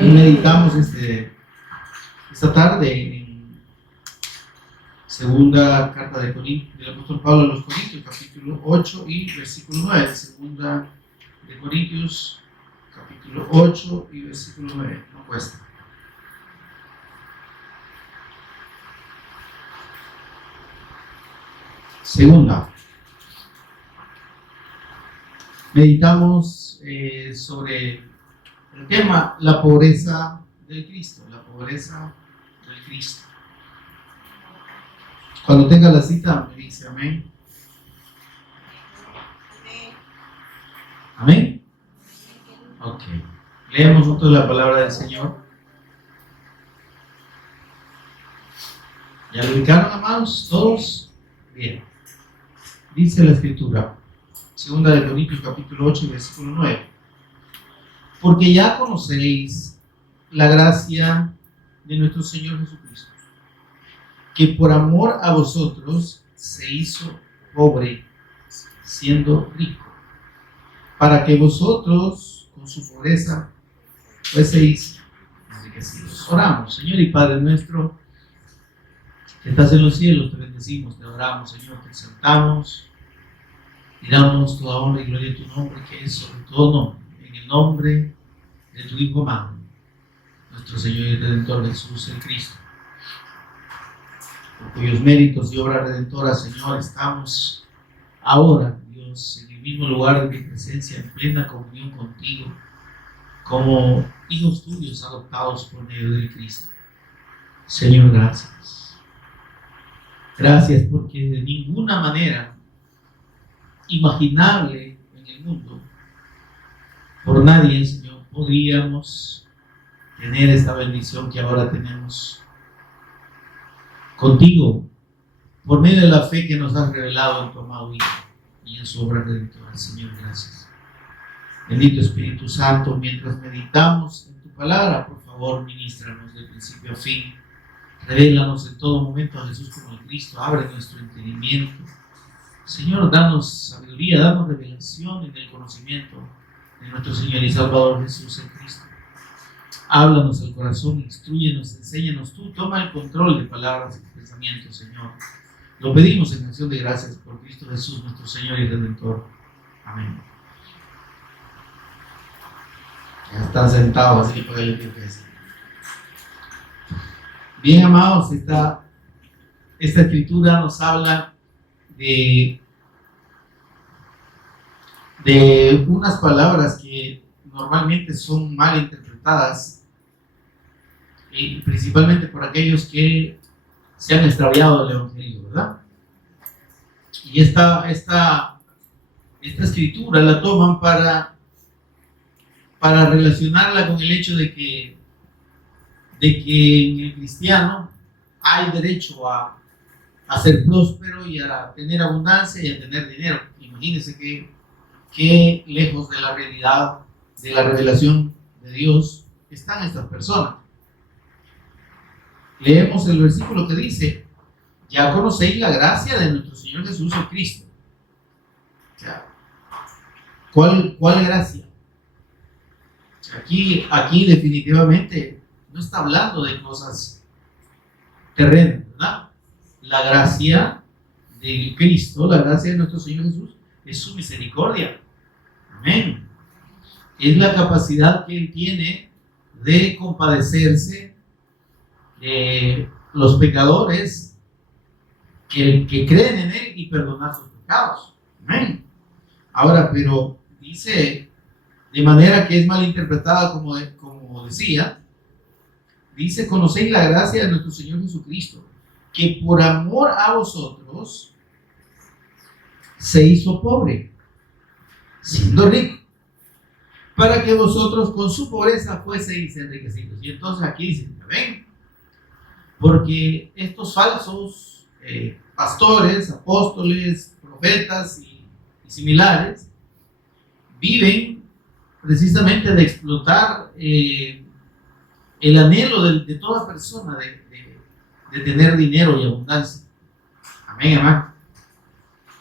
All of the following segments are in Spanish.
Y meditamos esta tarde en segunda carta del apóstol Pablo a los Corintios, capítulo 8 y versículo 9. Segunda de Corintios, capítulo 8 y versículo 9. No cuesta. Segunda. Meditamos sobre el tema la pobreza del Cristo. La pobreza del Cristo. Cuando tenga la cita me dice amén. Amén. Ok. Leemos juntos la palabra del Señor. ¿Ya lo ubicaron, amados? ¿Todos? Bien. Dice la Escritura, segunda de Corintios capítulo 8 y versículo 9. Porque ya conocéis la gracia de nuestro Señor Jesucristo, que por amor a vosotros se hizo pobre, siendo rico, para que vosotros con su pobreza fueseis enriquecidos. Oramos. Señor y Padre nuestro que estás en los cielos, te bendecimos, te adoramos, Señor, te exaltamos y damos toda honra y gloria a tu nombre, que es sobre todo nombre, en el nombre de tu Hijo amado, nuestro Señor y Redentor Jesús el Cristo, por cuyos méritos y obra redentora, Señor, estamos ahora, Dios, en el mismo lugar de tu presencia, en plena comunión contigo, como hijos tuyos adoptados por medio del Cristo. Señor, gracias. Gracias porque de ninguna manera imaginable en el mundo, por nadie, Señor, podríamos tener esta bendición que ahora tenemos contigo, por medio de la fe que nos has revelado en tu amado Hijo y en su obra redentora. Señor, gracias. Bendito Espíritu Santo, mientras meditamos en tu palabra, por favor, ministranos de principio a fin. Revélanos en todo momento a Jesús como el Cristo. Abre nuestro entendimiento. Señor, danos sabiduría, danos revelación en el conocimiento de nuestro Señor y Salvador Jesús el Cristo. Háblanos al corazón, instrúyenos, enséñanos tú. Toma el control de palabras y pensamientos, Señor. Lo pedimos en acción de gracias por Cristo Jesús, nuestro Señor y Redentor. Amén. Ya están sentados, así que póngale pie. Bien, amados, esta escritura nos habla de unas palabras que normalmente son mal interpretadas, y principalmente por aquellos que se han extraviado del Evangelio, ¿verdad? Y esta escritura la toman para relacionarla con el hecho de que en el cristiano hay derecho a ser próspero y a tener abundancia y a tener dinero. Imagínense que lejos de la realidad, de la revelación de Dios, están estas personas. Leemos el versículo que dice: ya conocéis la gracia de nuestro Señor Jesús el Cristo. O sea, ¿cuál gracia? O sea, aquí definitivamente no está hablando de cosas terrenas, ¿verdad? La gracia de Cristo, la gracia de nuestro Señor Jesús, es su misericordia. Amén. Es la capacidad que Él tiene de compadecerse de los pecadores que creen en Él y perdonar sus pecados. Amén. Ahora, pero dice, de manera que es mal interpretada, como decía, dice: conocéis la gracia de nuestro Señor Jesucristo, que por amor a vosotros se hizo pobre, siendo rico, para que vosotros con su pobreza fueseis enriquecidos. Y entonces aquí dice: ven, porque estos falsos pastores, apóstoles, profetas y similares viven precisamente de explotar el anhelo de toda persona de tener dinero y abundancia. Amén, hermano.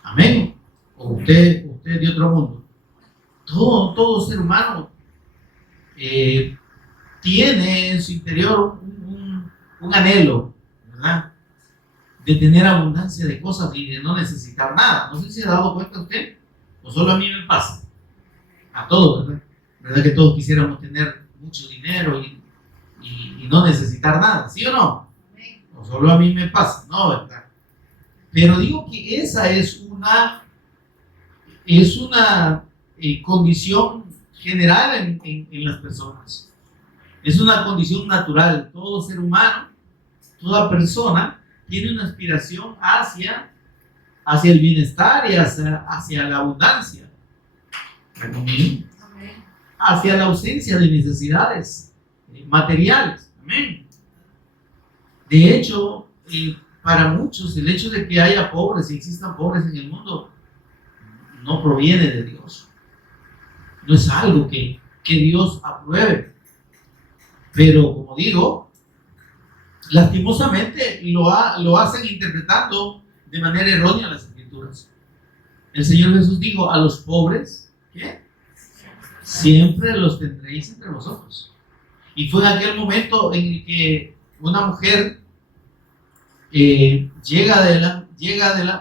Amén. O usted de otro mundo. Todo ser humano tiene en su interior un anhelo, ¿verdad? De tener abundancia de cosas y de no necesitar nada. No sé si se ha dado cuenta usted, o solo a mí me pasa. A todos, ¿verdad? ¿Verdad que todos quisiéramos tener mucho dinero y no necesitar nada? ¿Sí o no? O solo a mí me pasa, ¿no? ¿Verdad? Pero digo que esa es una condición general en las personas. Es una condición natural. Todo ser humano, toda persona tiene una aspiración hacia el bienestar y hacia la abundancia. Amén. Hacia la ausencia de necesidades materiales. Amén. De hecho, para muchos, el hecho de que haya pobres y existan pobres en el mundo no proviene de Dios. No es algo que Dios apruebe. Pero, como digo, lastimosamente lo hacen interpretando de manera errónea las Escrituras. El Señor Jesús dijo: a los pobres, ¿qué? Siempre los tendréis entre vosotros. Y fue en aquel momento en el que una mujer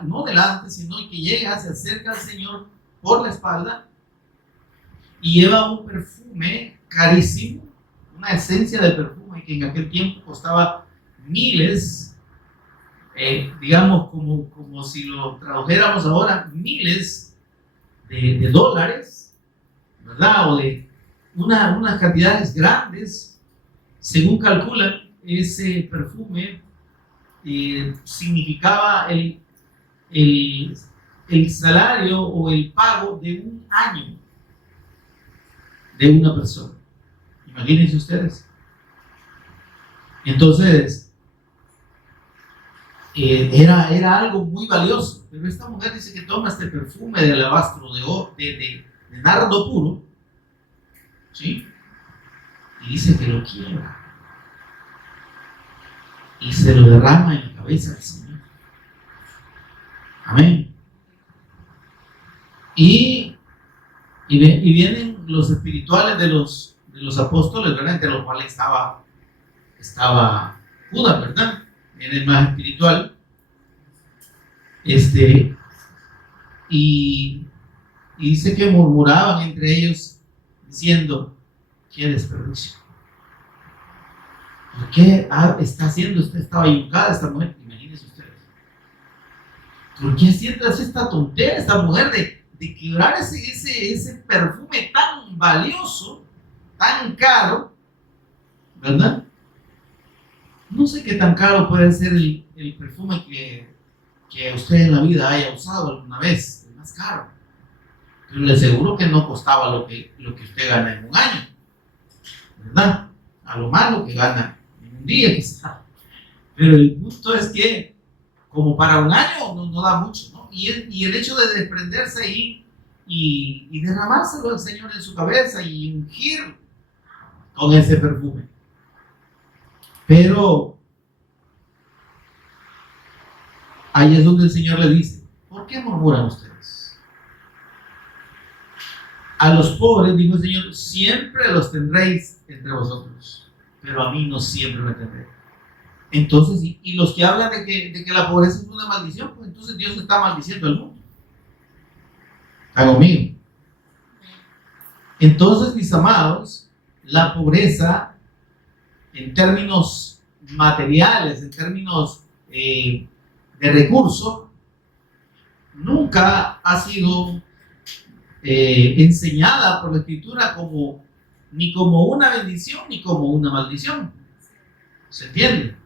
no delante, sino que llega, se acerca al Señor por la espalda y lleva un perfume carísimo, una esencia de perfume que en aquel tiempo costaba miles, digamos como si lo tradujéramos ahora, miles de dólares, ¿verdad? O de unas cantidades grandes. Según calculan, ese perfume significaba el salario o el pago de un año de una persona. Imagínense ustedes. Entonces, era algo muy valioso. Pero esta mujer dice que toma este perfume de alabastro, de nardo puro, ¿sí? Y dice que lo quiebra y se lo derrama en la cabeza del Señor. Amén. Y vienen los espirituales de los apóstoles, ¿verdad? Entre los cuales estaba Judas, ¿verdad? Era el más espiritual. Y dice que murmuraban entre ellos diciendo: qué desperdicio. ¿Por qué está haciendo usted? Estaba equivocada esta mujer. Imagínense ustedes. ¿Por qué haciendo esta tontera esta mujer de quebrar ese perfume tan valioso, tan caro, ¿verdad? No sé qué tan caro puede ser el perfume que usted en la vida haya usado alguna vez, el más caro. Pero le aseguro que no costaba lo que usted gana en un año, ¿verdad? A lo malo que gana en un día quizá. Pero el punto es que como para un año no da mucho, ¿no? Y el hecho de desprenderse ahí y derramárselo al Señor en su cabeza y ungir con ese perfume. Pero ahí es donde el Señor le dice: ¿por qué murmuran ustedes? A los pobres, dijo el Señor, siempre los tendréis entre vosotros, pero a mí no siempre me tendréis. Entonces, y los que hablan de que la pobreza es una maldición, pues entonces Dios está maldiciendo al mundo. ¿Está conmigo? Entonces, mis amados, la pobreza en términos materiales, en términos de recursos, nunca ha sido enseñada por la Escritura ni como una bendición ni como una maldición. ¿Se entiende?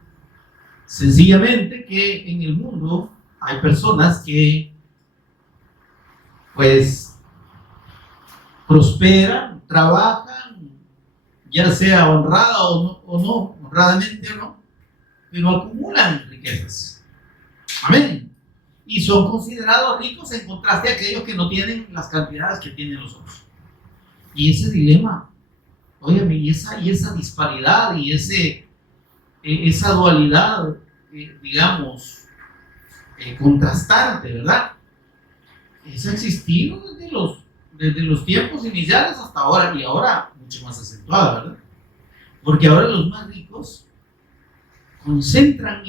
Sencillamente que en el mundo hay personas que pues prosperan, trabajan, ya sea honrada o no, honradamente o no, pero acumulan riquezas. Amén. Y son considerados ricos en contraste a aquellos que no tienen las cantidades que tienen los otros. Y ese dilema, óyeme, y esa disparidad y esa dualidad, digamos, contrastante, ¿verdad? Eso ha existido desde los tiempos iniciales hasta ahora, y ahora mucho más acentuada, ¿verdad? Porque ahora los más ricos concentran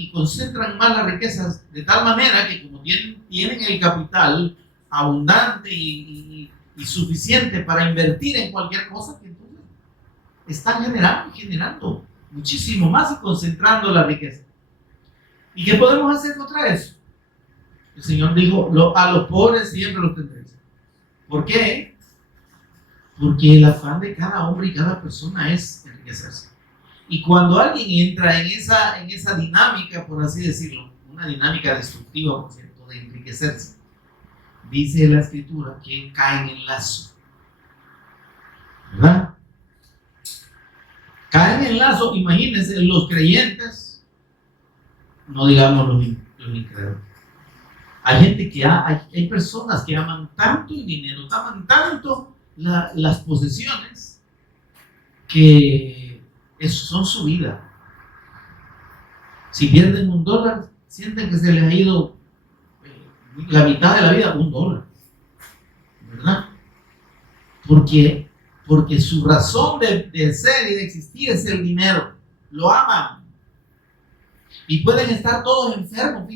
más las riquezas de tal manera que como tienen el capital abundante y suficiente para invertir en cualquier cosa, que entonces están generando muchísimo más y concentrando la riqueza. ¿Y qué podemos hacer contra eso? El Señor dijo, a los pobres siempre los tendréis. ¿Por qué? Porque el afán de cada hombre y cada persona es enriquecerse. Y cuando alguien entra en esa dinámica, por así decirlo, una dinámica destructiva, por cierto, de enriquecerse, dice la Escritura que caen en lazo. ¿Verdad? Caen en lazo, imagínense, los creyentes, no digamos los incrédulos. Hay gente hay personas que aman tanto el dinero, aman tanto las posesiones, que eso son su vida. Si pierden $1, sienten que se les ha ido la mitad de la vida, $1, ¿verdad? Porque su razón de ser y de existir es el dinero. Lo aman. Y pueden estar todos enfermos.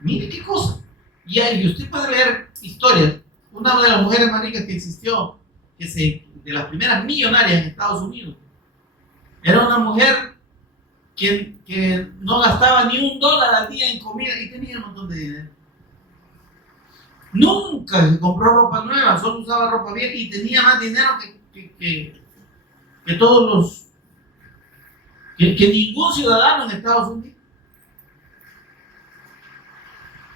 Mire qué cosa. Y usted puede leer historias. Una de las mujeres más ricas que existió, de las primeras millonarias en Estados Unidos, era una mujer que no gastaba ni $1 al día en comida y tenía un montón de dinero. Nunca se compró ropa nueva, solo usaba ropa vieja y tenía más dinero que todos los que ningún ciudadano en Estados Unidos.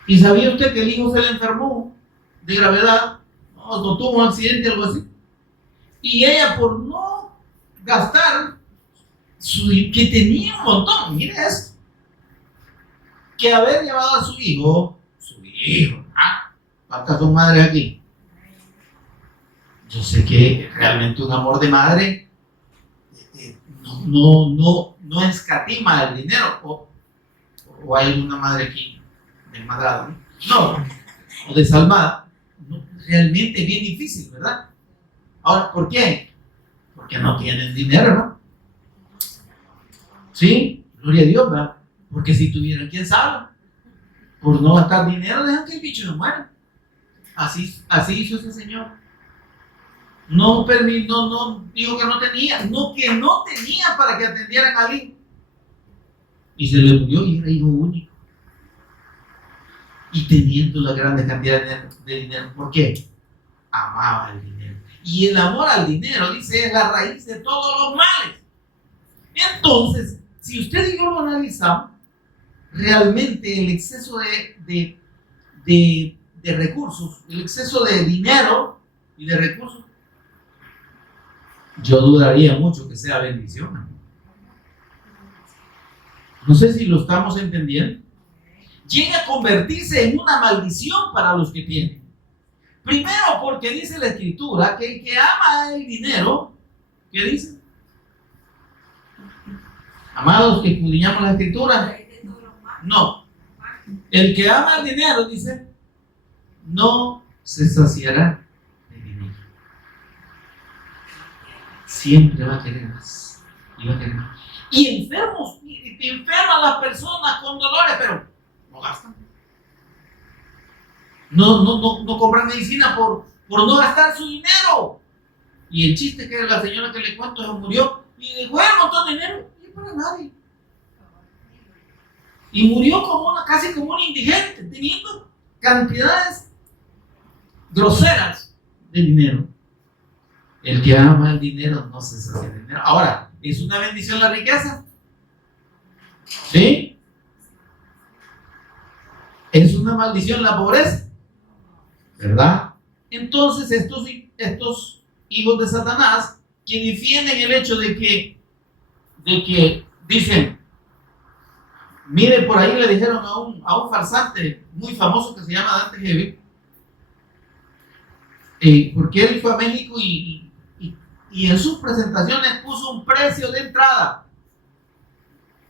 ¿Y sabía usted que el hijo se le enfermó de gravedad? No tuvo un accidente o algo así. Y ella, por no gastar, que tenía un montón, mire esto, que haber llevado a su hijo, ¿cuántas son madres aquí? Yo sé que realmente un amor de madre no escatima el dinero, o hay alguna madre aquí desmadrada, no, o desalmada, realmente es bien difícil, ¿verdad? Ahora, ¿por qué? Porque no tienen dinero, ¿no? Sí, gloria a Dios, ¿verdad? Porque si tuvieran, ¿quién sabe? Por no gastar dinero, dejan que el bicho se muera. Así hizo ese señor. No dijo que no tenía, que no tenía para que atendieran al hijo. Y se le murió y era hijo único. Y teniendo la grande cantidad de dinero. ¿Por qué? Amaba el dinero. Y el amor al dinero, dice, es la raíz de todos los males. Entonces, si usted y yo lo analizamos, realmente el exceso de recursos, el exceso de dinero y de recursos, yo dudaría mucho que sea bendición. No sé si lo estamos entendiendo. Llega a convertirse en una maldición para los que tienen. Primero, porque dice la Escritura que el que ama el dinero, ¿qué dice? Amados que escudriñamos la Escritura, no. El que ama el dinero, dice, no se saciará de dinero. Siempre va a querer más. Y va a querer más. Y enferman las personas con dolores, pero no gastan. No compran medicina por no gastar su dinero. Y el chiste que la señora que le cuento se murió y dejó un montón de dinero y para nadie. Y murió casi como un indigente, teniendo cantidades groseras de dinero. El que ama el dinero no se sacia de dinero. Ahora, ¿es una bendición la riqueza? ¿Sí? ¿Es una maldición la pobreza? ¿Verdad? Entonces estos hijos de Satanás, que defienden el hecho de que dicen, mire, por ahí le dijeron a un farsante muy famoso que se llama Dante Gebel, porque él fue a México y en sus presentaciones puso un precio de entrada,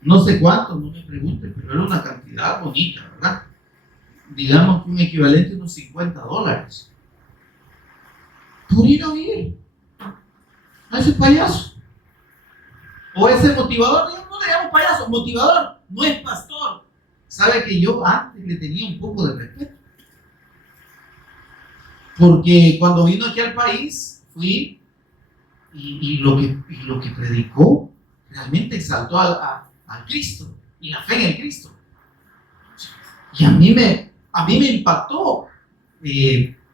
no sé cuánto, no me pregunten, pero era una cantidad bonita, ¿verdad? Digamos que un equivalente a unos $50 por ir a oír a ese payaso. O ese motivador, yo no le llamo payaso, motivador, no es pastor. Sabe que yo antes le tenía un poco de respeto. Porque cuando vino aquí al país, fui y lo que predicó realmente exaltó al Cristo y la fe en el Cristo. Y a mí me impactó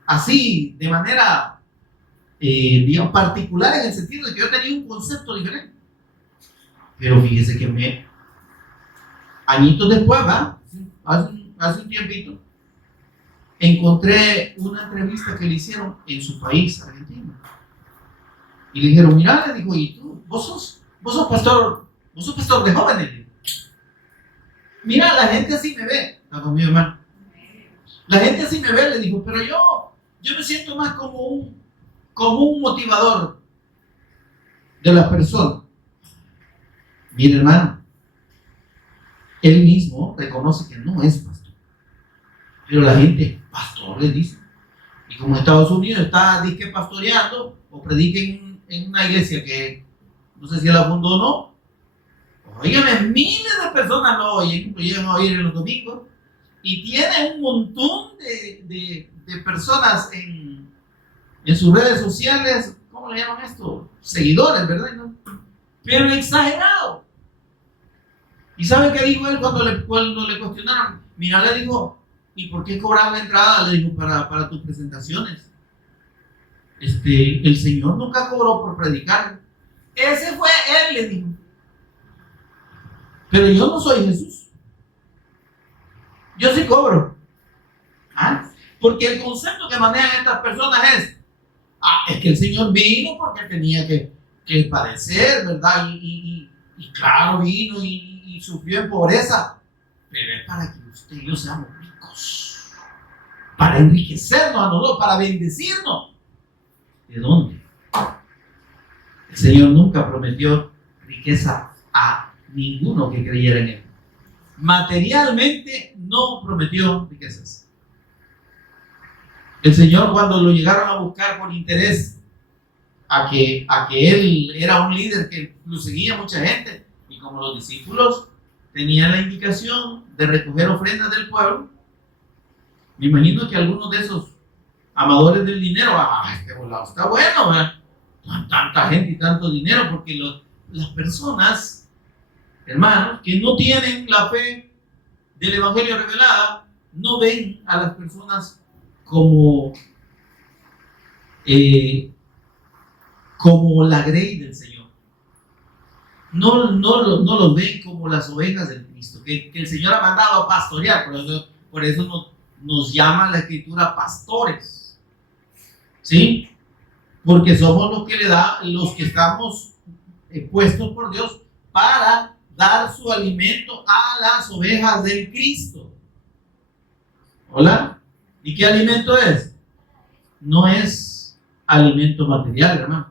así, de manera, digamos, particular, en el sentido de que yo tenía un concepto diferente. Pero fíjese que añitos después, ¿va? Hace un tiempito, encontré una entrevista que le hicieron en su país, Argentina. Y le dijeron, mira, le dijo, ¿y tú? ¿Vos sos pastor de jóvenes? Mira, la gente así me ve. Está conmigo, hermano. La gente así me ve, le dijo, pero yo me siento más como un motivador de las personas. Mire, hermano, él mismo reconoce que no es pastor. Pero la gente, pastor, le dice. Y como Estados Unidos está disque pastoreando o predica en una iglesia que no sé si él la fundó o no, óigame, miles de personas lo oyen, lo llegan a oír en los domingos, y tiene un montón de personas en sus redes sociales, ¿cómo le llaman esto? Seguidores, ¿verdad? ¿No? Pero exagerado. ¿Y sabe qué dijo él cuando le cuestionaron? Mira, le dijo, ¿y por qué cobrar la entrada? Le dijo, para tus presentaciones. El Señor nunca cobró por predicar. Ese fue él, le dijo. Pero yo no soy Jesús. Yo sí cobro. ¿Ah? Porque el concepto que manejan estas personas es que el Señor vino porque tenía que padecer, ¿verdad? Y claro, vino y sufrió en pobreza. Pero es para que usted y yo seamos ricos. Para enriquecernos a nosotros, para bendecirnos. ¿De dónde? El Señor nunca prometió riqueza a ninguno que creyera en Él. Materialmente no prometió riquezas. El Señor, cuando lo llegaron a buscar por interés a que Él era un líder que lo seguía mucha gente, y como los discípulos tenían la indicación de recoger ofrendas del pueblo, me imagino que algunos de esos amadores del dinero, este volado está bueno, ¿verdad? Tanta gente y tanto dinero, porque las personas, hermanos, que no tienen la fe del Evangelio revelada, no ven a las personas como la grey del Señor. No los ven como las ovejas del Cristo, que el Señor ha mandado a pastorear. Por eso nos llama la Escritura pastores, ¿sí? Porque somos los que estamos puestos por Dios para dar su alimento a las ovejas del Cristo. ¿Hola? ¿Y qué alimento es? No es alimento material, hermano.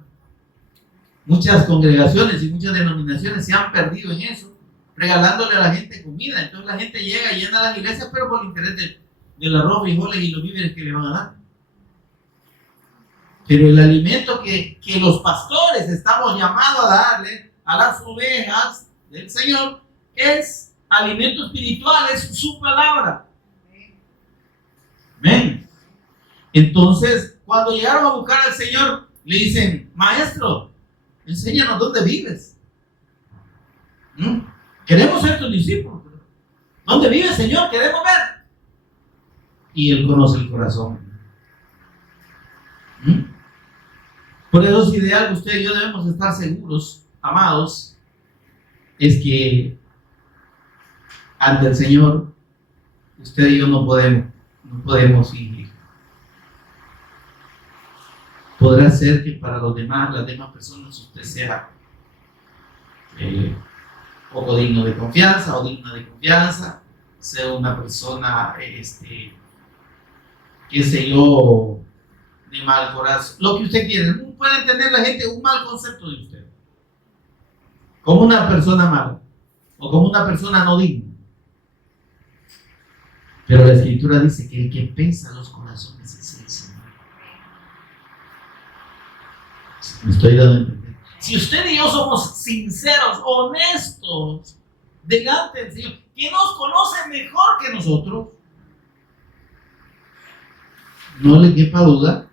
Muchas congregaciones y muchas denominaciones se han perdido en eso, regalándole a la gente comida. Entonces la gente llega y llena las iglesias, pero por el interés del arroz, frijoles y los víveres que le van a dar. Pero el alimento que los pastores estamos llamados a darle a las ovejas del Señor es alimento espiritual, es su palabra. Amén. Entonces, cuando llegaron a buscar al Señor, le dicen, maestro, enséñanos dónde vives. Queremos ser tus discípulos. ¿Dónde vives, Señor? Queremos ver. Y Él conoce el corazón. Por eso es ideal que usted y yo debemos estar seguros, amados, es que ante el Señor usted y yo no podemos fingir. Podrá ser que para las demás personas usted sea poco digno de confianza o digna de confianza, sea una persona, qué sé yo, de mal corazón, lo que usted quiera. Puede tener la gente un mal concepto de usted, como una persona mala o como una persona no digna. Pero la Escritura dice que el que pesa los corazones es el Señor. Me estoy dando a entender. Si usted y yo somos sinceros, honestos delante del Señor, que nos conoce mejor que nosotros, no le quepa duda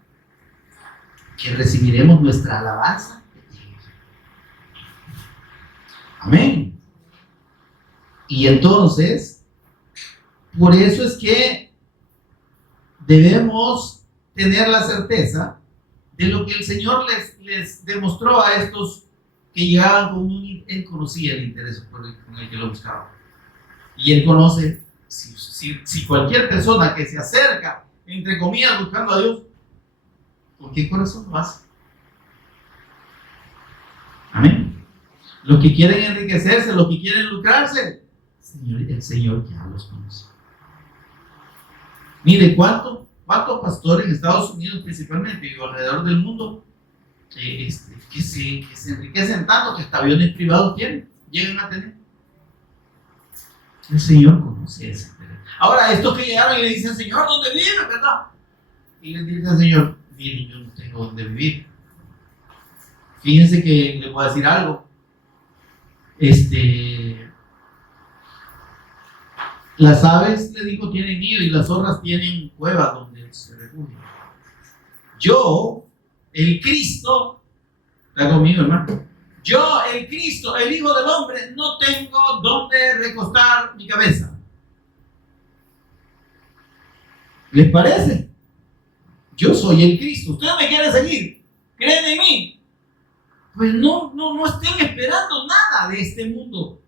que recibiremos nuestra alabanza. Amén. Y entonces, por eso es que debemos tener la certeza de lo que el Señor les demostró a estos que llegaban con Él conocía el interés con el que lo buscaban. Y Él conoce, si cualquier persona que se acerca, entre comillas, buscando a Dios, ¿por qué corazón lo hace? Amén. Los que quieren enriquecerse, los que quieren lucrarse, el Señor ya los conoce. Mire, ¿cuántos pastores en Estados Unidos principalmente y alrededor del mundo que se enriquecen tanto que hasta aviones privados llegan a tener? El Señor conoce ese interés. Ahora, estos que llegaron y le dicen, Señor, ¿dónde vives, verdad? Y les dice al Señor, miren, yo no tengo dónde vivir. Fíjense que les voy a decir algo. Las aves, le digo, tienen nido y las zorras tienen cuevas donde se refugian. Yo, el Cristo, está conmigo, hermano. Yo, el Cristo, el Hijo del Hombre, no tengo donde recostar mi cabeza. ¿Les parece? Yo soy el Cristo. ¿Ustedes me quieren seguir? ¿Creen en mí? Pues no estén esperando nada de este mundo.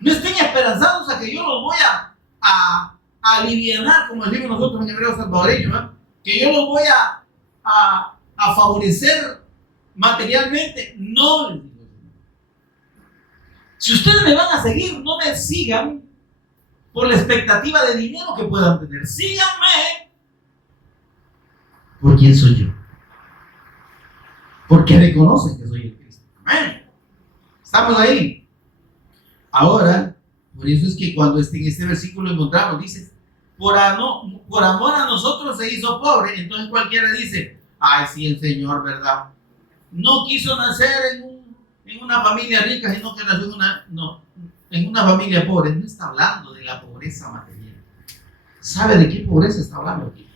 No estén esperanzados a que yo los voy a alivianar, como decimos nosotros en hebreo salvadoreño, ¿no? Que yo los voy a favorecer materialmente. No les digo. Si ustedes me van a seguir, no me sigan por la expectativa de dinero que puedan tener. Síganme por quién soy yo. Porque reconocen que soy el Cristo. Amén. Estamos ahí. Ahora, por eso es que cuando en este versículo encontramos, dice, por amor a nosotros se hizo pobre. Entonces cualquiera dice, ay, sí, el Señor, ¿verdad? No quiso nacer en una familia rica, sino que nació en una familia pobre. No está hablando de la pobreza material. ¿Sabe de qué pobreza está hablando aquí?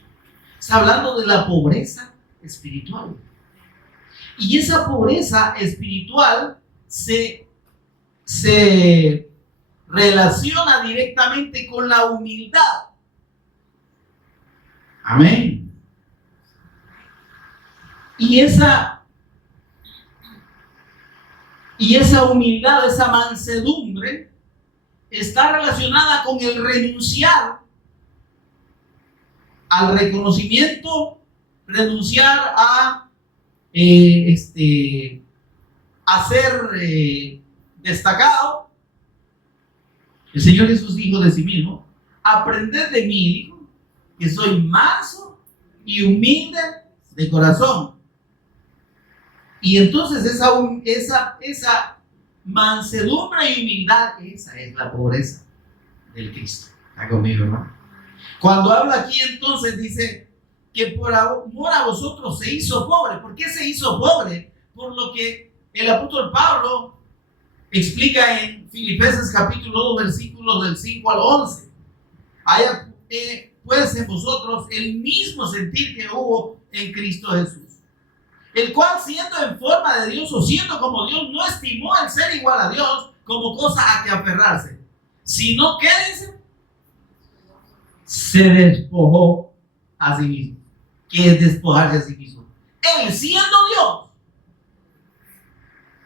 Está hablando de la pobreza espiritual. Y esa pobreza espiritual se relaciona directamente con la humildad. Amén. Y esa humildad, esa mansedumbre, está relacionada con el renunciar al reconocimiento, renunciar a ser destacado. El Señor Jesús dijo de sí mismo, aprended de mí, dijo, que soy manso y humilde de corazón. Y entonces esa mansedumbre y humildad, esa es la pobreza del Cristo. ¿Está conmigo, hermano? Cuando habla aquí entonces dice que por amor a vosotros se hizo pobre. ¿Por qué se hizo pobre? Por lo que el apóstol Pablo explica en Filipenses capítulo 2 versículos del 5 al 11. Haya pues en vosotros el mismo sentir que hubo en Cristo Jesús, el cual siendo en forma de Dios o siendo como Dios, no estimó el ser igual a Dios como cosa a que aferrarse, sino que se despojó a sí mismo. ¿Qué es despojarse a sí mismo? Él siendo Dios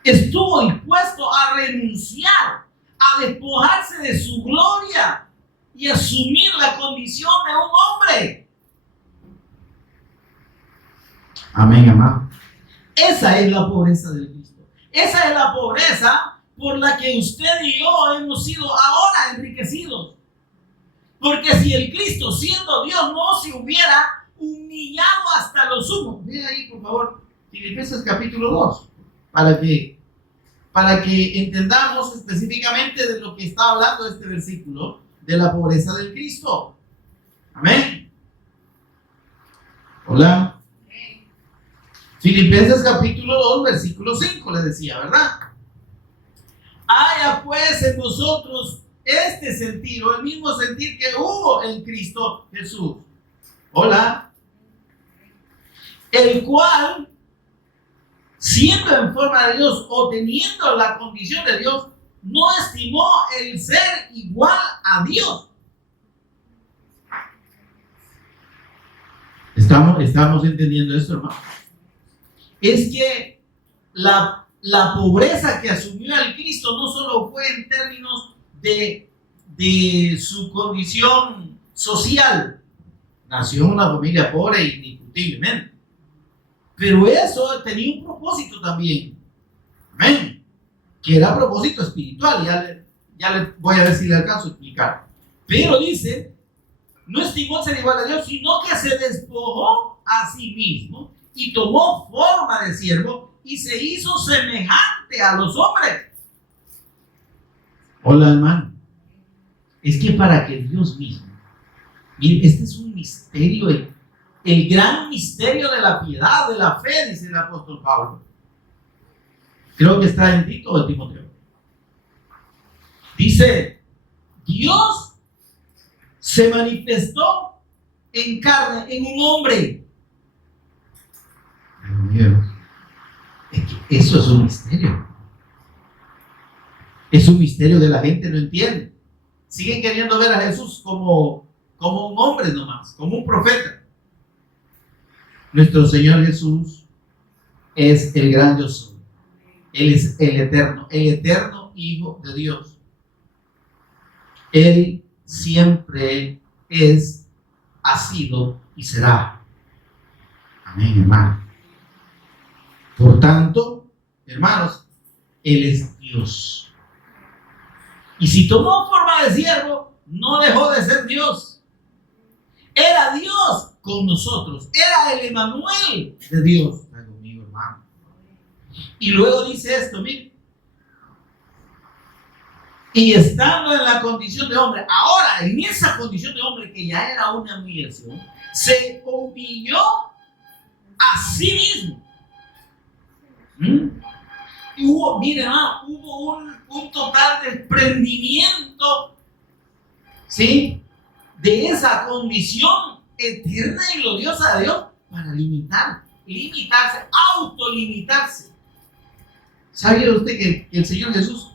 estuvo dispuesto a renunciar, a despojarse de su gloria y asumir la condición de un hombre. Amén, amado. Esa es la pobreza del Cristo. Esa es la pobreza por la que usted y yo hemos sido ahora enriquecidos. Porque si el Cristo, siendo Dios, no se hubiera humillado hasta lo sumo. Ve ahí, por favor, Filipenses capítulo 2, para que entendamos específicamente de lo que está hablando este versículo, de la pobreza del Cristo. Amén. Hola. Filipenses capítulo 2, versículo 5 le decía, ¿verdad? Haya pues en vosotros este sentir, o el mismo sentir que hubo en Cristo Jesús. Hola. El cual, siendo en forma de Dios o teniendo la condición de Dios, no estimó el ser igual a Dios. ¿Estamos entendiendo esto, hermano? Es que la pobreza que asumió el Cristo no solo fue en términos de su condición social. Nació en una familia pobre indiscutiblemente. Pero eso tenía un propósito también. Amén. Que era propósito espiritual. Ya le voy a ver si le alcanzo a explicar. Pero dice, no estimó ser igual a Dios, sino que se despojó a sí mismo y tomó forma de siervo y se hizo semejante a los hombres. Hola, hermano. Es que para que Dios mismo, mire, este es un misterio, el gran misterio de la piedad, de la fe, dice el apóstol Pablo. Creo que está en Tito o en Timoteo. Dice, Dios se manifestó en carne, en un hombre. Es que eso es un misterio. Es un misterio que la gente no entiende. Siguen queriendo ver a Jesús como un hombre nomás, como un profeta. Nuestro Señor Jesús es el gran yo soy. Él es el eterno Hijo de Dios. Él siempre es, ha sido y será. Amén, hermano. Por tanto, hermanos, Él es Dios. Y si tomó forma de siervo, no dejó de ser Dios. Era Dios con nosotros. Era el Emmanuel de Dios. Está conmigo, hermano. Y luego dice esto, miren. Y estando en la condición de hombre, ahora en esa condición de hombre que ya era una humillación, se humilló a sí mismo. Y hubo, miren, hubo un total desprendimiento, ¿sí?, de esa condición eterna y gloriosa de Dios para limitarse, autolimitarse. ¿Sabía usted que el Señor Jesús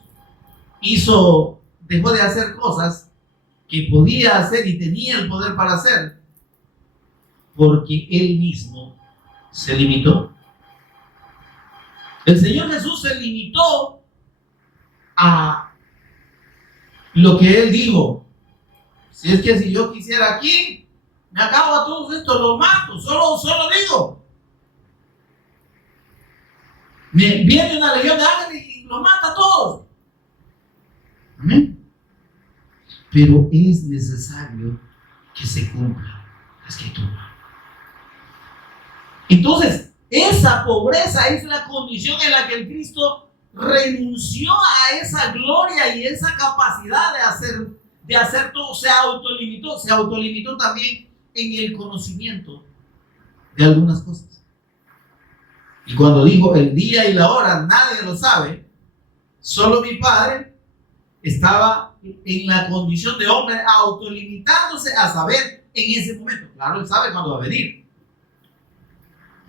dejó de hacer cosas que podía hacer y tenía el poder para hacer porque Él mismo se limitó? El Señor Jesús se limitó a lo que Él dijo. Si es que si yo quisiera aquí, me acabo a todos estos, los mato, solo digo. Viene una legión de ángeles y los mata a todos. Amén. Pero es necesario que se cumpla la Escritura. Entonces, esa pobreza es la condición en la que el Cristo renunció a esa gloria y esa capacidad de hacer todo. Se autolimitó también en el conocimiento de algunas cosas. Y cuando dijo el día y la hora nadie lo sabe, solo mi Padre, estaba en la condición de hombre autolimitándose a saber en ese momento. Claro, Él sabe cuándo va a venir.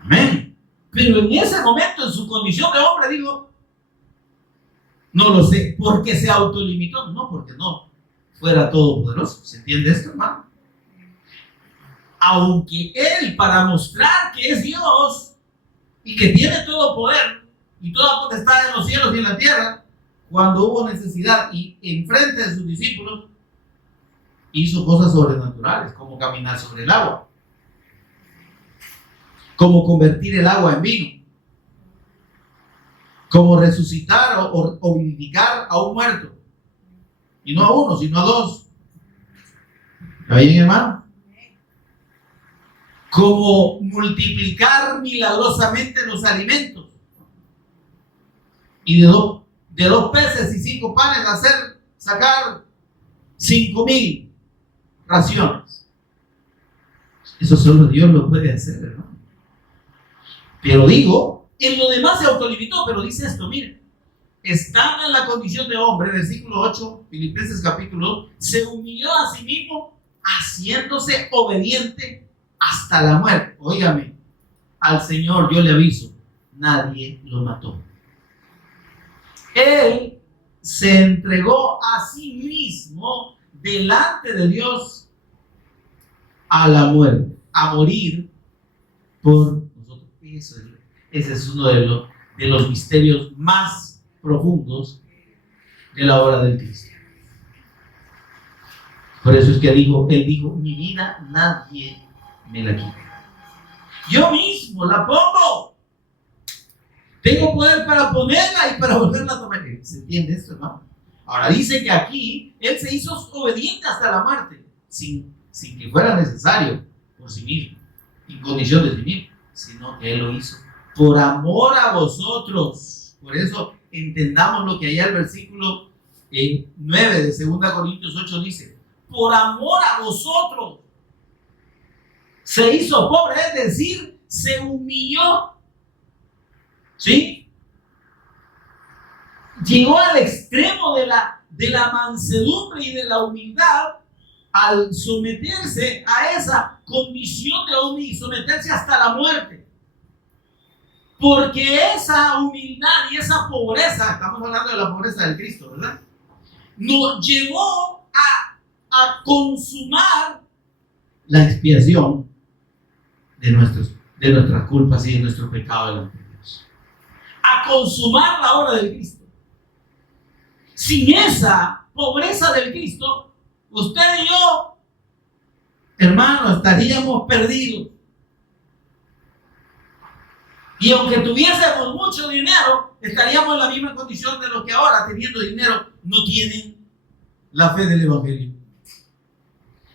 Amén. Pero en ese momento, en su condición de hombre, digo, no lo sé, porque se autolimitó, no porque no fuera todopoderoso. ¿Se entiende esto, hermano? Aunque Él, para mostrar que es Dios y que tiene todo poder y toda potestad en los cielos y en la tierra, cuando hubo necesidad y enfrente de sus discípulos, hizo cosas sobrenaturales, como caminar sobre el agua, como convertir el agua en vino, como resucitar o vivificar a un muerto, y no a uno, sino a dos. ¿Está bien, hermano? Como multiplicar milagrosamente los alimentos, y de dos peces y 5 panes sacar 5,000 raciones. Eso solo Dios lo puede hacer, hermano. Pero digo, en lo demás se autolimitó, pero dice esto, miren, estando en la condición de hombre, versículo 8, Filipenses capítulo 2, se humilló a sí mismo, haciéndose obediente hasta la muerte. Óigame, al Señor yo le aviso, nadie lo mató. Él se entregó a sí mismo delante de Dios a la muerte, a morir por nosotros. Ese es uno de los misterios más profundos de la obra del Cristo. Por eso es que él dijo, mi vida nadie me la quita. Yo mismo la pongo. Tengo poder para ponerla y para volverla a tomar. ¿Se entiende esto, hermano? Ahora dice que aquí él se hizo obediente hasta la muerte, sin que fuera necesario por sí mismo, en condición de sí mismo, sino que él lo hizo por amor a vosotros. Por eso entendamos lo que allá el versículo 9 de 2 Corintios 8 dice, por amor a vosotros se hizo pobre, es decir, se humilló. ¿Sí? Llegó al extremo de la mansedumbre y de la humildad al someterse a esa condición de humildad y someterse hasta la muerte. Porque esa humildad y esa pobreza, estamos hablando de la pobreza del Cristo, ¿verdad? Nos llevó a consumar la expiación de nuestras culpas y de nuestro pecado delante de Dios. A consumar la obra del Cristo. Sin esa pobreza del Cristo, usted y yo, hermano, estaríamos perdidos. Y aunque tuviésemos mucho dinero, estaríamos en la misma condición de los que ahora, teniendo dinero, no tienen la fe del Evangelio.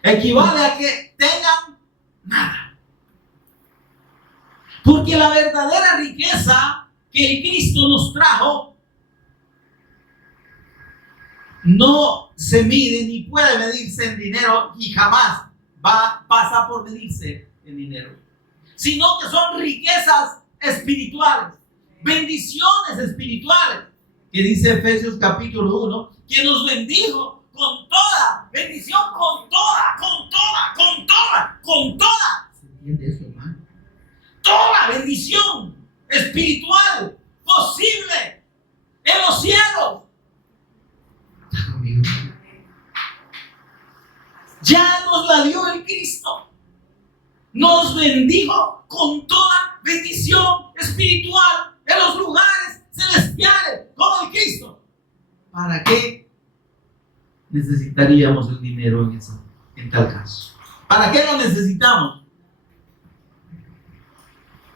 Equivale a que tengan nada. Porque la verdadera riqueza que el Cristo nos trajo no se mide ni puede medirse en dinero y jamás pasa por medirse en dinero, sino que son riquezas espirituales, bendiciones espirituales, que dice Efesios capítulo 1, que nos bendijo con toda bendición, con toda. ¿Se entiende eso, hermano? Toda bendición espiritual posible en los cielos. ¿Está conmigo? Ya nos la dio el Cristo. Nos bendijo con toda bendición espiritual en los lugares celestiales con el Cristo. ¿Para qué necesitaríamos el dinero en tal caso? ¿Para qué lo necesitamos?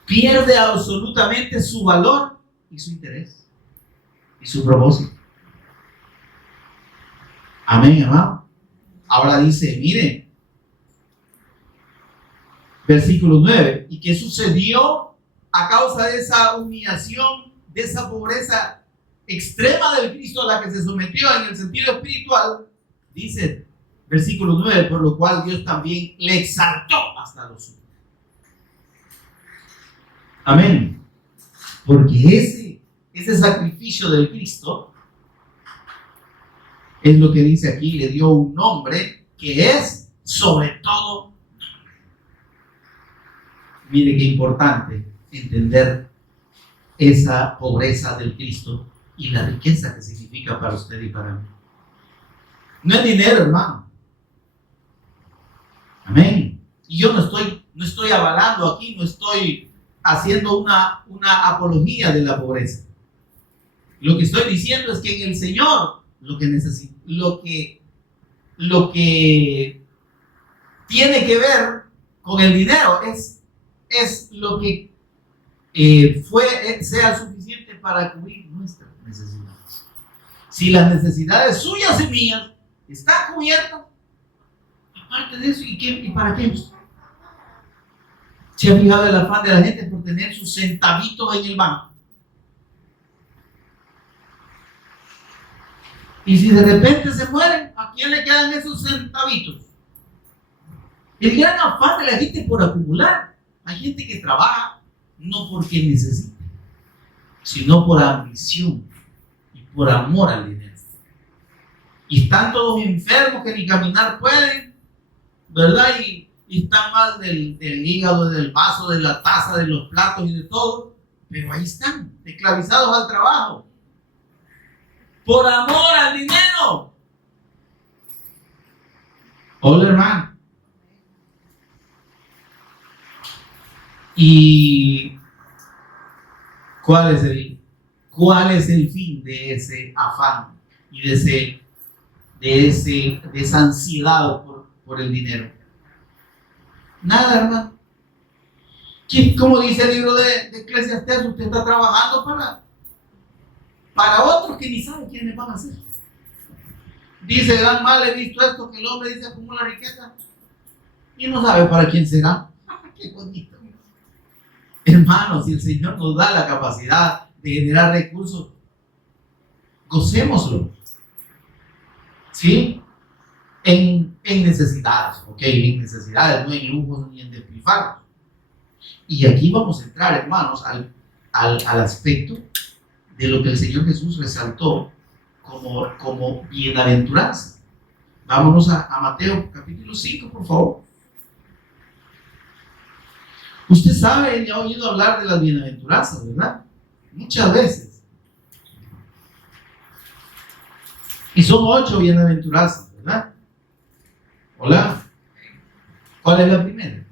Pierde absolutamente su valor y su interés y su propósito. Amén, hermano. Ahora dice, miren, versículo 9, ¿y qué sucedió a causa de esa humillación, de esa pobreza extrema del Cristo a la que se sometió en el sentido espiritual? Dice, versículo 9, por lo cual Dios también le exaltó hasta lo sumo. Amén. Porque ese sacrificio del Cristo es lo que dice aquí, le dio un nombre que es sobre todo nombre. Mire qué importante entender esa pobreza del Cristo y la riqueza que significa para usted y para mí. No es dinero, hermano. Amén. Y yo no estoy avalando aquí, no estoy haciendo una apología de la pobreza. Lo que estoy diciendo es que en el Señor lo que tiene que ver con el dinero es lo que sea suficiente para cubrir nuestras necesidades. Si las necesidades suyas y mías están cubiertas, aparte de eso, ¿y para qué? ¿Se ha fijado el afán de la gente por tener sus centavitos en el banco? Y si de repente se mueren, ¿a quién le quedan esos centavitos? El gran afán de la gente por acumular. Hay gente que trabaja no porque necesite, sino por ambición y por amor al dinero. Y están todos enfermos que ni caminar pueden, ¿verdad? Y están mal del hígado, del vaso, de la taza, de los platos y de todo. Pero ahí están, esclavizados al trabajo. Por amor al dinero. Hola, hermano. ¿Y cuál es el fin de ese afán y de esa ansiedad por el dinero? Nada, hermano. Como dice el libro de Eclesiastés, usted está trabajando para otros que ni saben quiénes van a ser. Dice, dan mal, he visto esto, que el hombre dice acumula riqueza y no sabe para quién será. Qué bonito. Hermanos, si el Señor nos da la capacidad de generar recursos, gocémoslo. ¿Sí? En necesidades, ¿ok? En necesidades, no en lujos ni en despilfarros. Y aquí vamos a entrar, hermanos, al aspecto de lo que el Señor Jesús resaltó como bienaventuranza. Vámonos a Mateo capítulo 5, por favor. Usted sabe, ya ha oído hablar de las bienaventuranzas, ¿verdad? Muchas veces. Y son 8 bienaventuranzas, ¿verdad? Hola. ¿Cuál es la primera?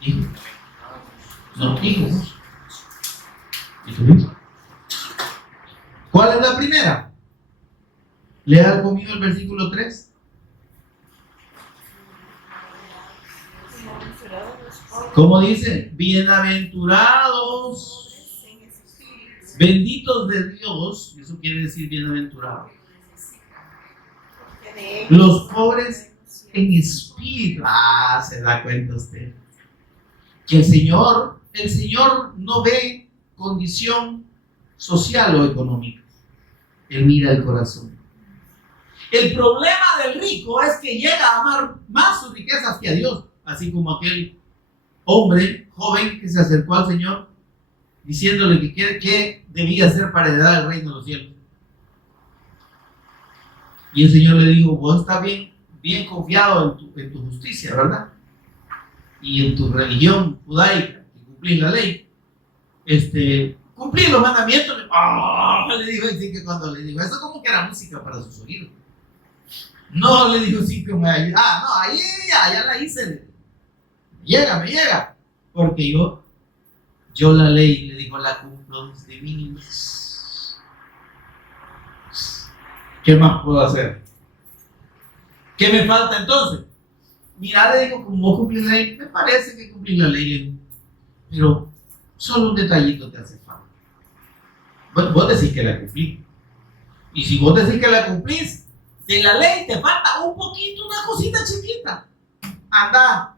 Hijos. No, hijos. ¿Cuál es la primera? Lea conmigo el versículo 3. ¿Cómo dice? Bienaventurados, benditos de Dios, eso quiere decir bienaventurados, los pobres en espíritu. Se da cuenta usted que el Señor no ve condición social o económica, Él mira el corazón. El problema del rico es que llega a amar más sus riquezas que a Dios, así como aquel hombre joven que se acercó al Señor diciéndole que debía hacer para heredar el reino de los cielos. Y el Señor le dijo, vos estás bien confiado en tu justicia, ¿verdad? Y en tu religión judaica, que cumplís la ley, cumplís los mandamientos. Le dijo, así que cuando le dijo eso, como que era música para sus oídos. No le dijo así como, ahí ya la hice. Me llega, porque yo la ley, le digo, la cumplo desde mi niñez. ¿Qué más puedo hacer? ¿Qué me falta entonces? Mira, le digo, como vos cumplís la ley, me parece que cumplís la ley, pero solo un detallito te hace falta. Vos decís que la cumplís. Y si vos decís que la cumplís, de la ley te falta un poquito, una cosita chiquita. Anda,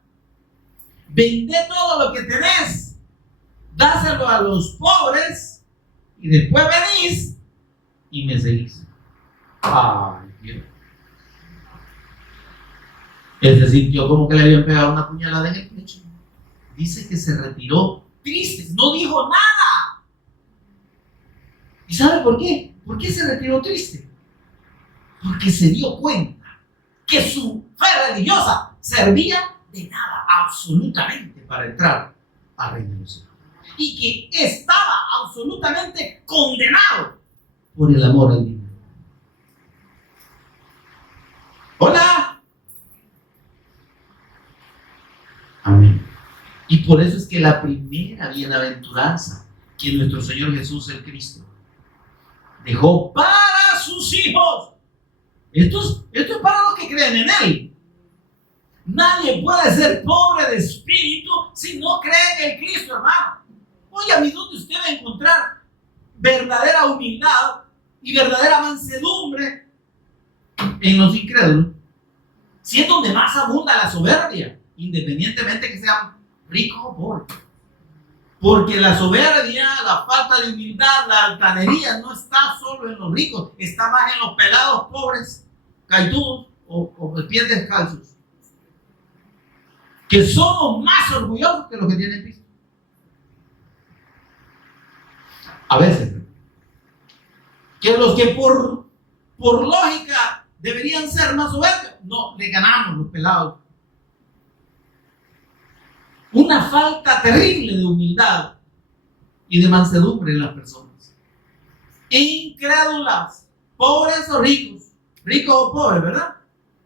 vende todo lo que tenés, dáselo a los pobres y después venís y me seguís. Ay, Dios. Es decir, yo como que le habían pegado una puñalada en el pecho. Dice que se retiró triste, no dijo nada. ¿Y sabe por qué? ¿Por qué se retiró triste? Porque se dio cuenta que su fe religiosa servía de nada absolutamente para entrar al reino de los cielos. Y que estaba absolutamente condenado por el amor al dinero. Hola. Amén. Y por eso es que la primera bienaventuranza que nuestro Señor Jesús el Cristo dejó para sus hijos. Esto es para los que creen en Él. Nadie puede ser pobre de espíritu si no cree en el Cristo, hermano. Oye, a mí, ¿dónde usted va a encontrar verdadera humildad y verdadera mansedumbre? En los incrédulos. Si es donde más abunda la soberbia, independientemente que sean ricos o pobres. Porque la soberbia, la falta de humildad, la altanería no está solo en los ricos, está más en los pelados pobres, caitudos o de pies descalzos, que somos más orgullosos que los que tienen piso. A veces. Que los que por lógica deberían ser más soberbios, no, le ganamos los pelados. Una falta terrible de humildad y de mansedumbre en las personas. Incrédulas, pobres o ricos, ricos o pobres, ¿verdad?